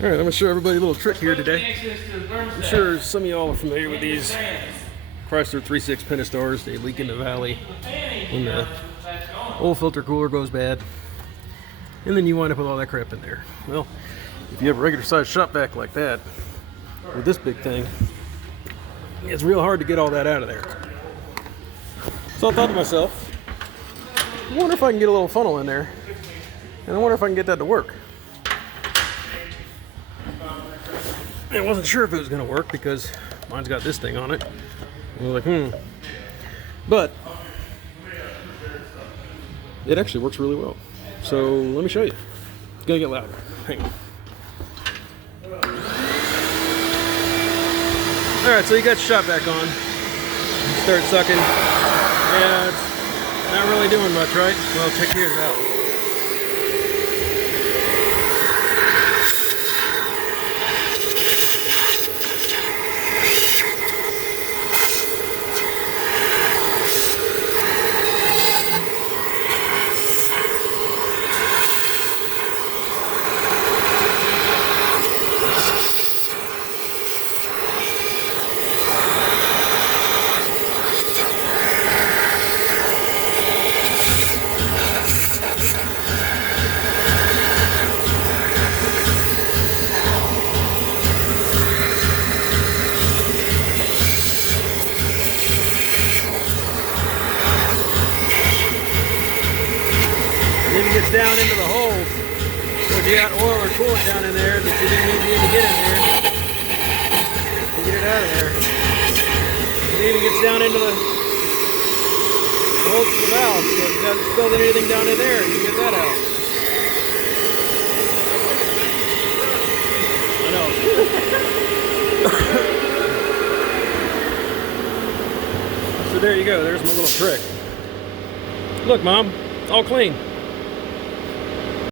All right, I'm gonna show everybody a little trick here today. I'm sure some of y'all are familiar with these Chrysler 3.6 Pentastars. They leak in the valley when the old filter cooler goes bad, and then you wind up with all that crap in there. Well, if you have a regular sized shop vac like that, with this big thing, it's real hard to get all that out of there. So I thought to myself, I wonder if I can get a little funnel in there, and I wonder if I can get that to work. I wasn't sure if it was going to work because mine's got this thing on it. I was like, But it actually works really well. So let me show you. It's going to get louder. Hang on. Alright, so you got your shop vac on. Start sucking. Yeah, it's not really doing much, right? Well, check it out. Then it gets down into the holes. So if you got oil or coolant down in there that you didn't even need to get in there, you get it out of there. And it even gets down into the holes of the valve. So if you haven't spilled anything down in there, you get that out. I know. So there you go. There's my little trick. Look, Mom, it's all clean.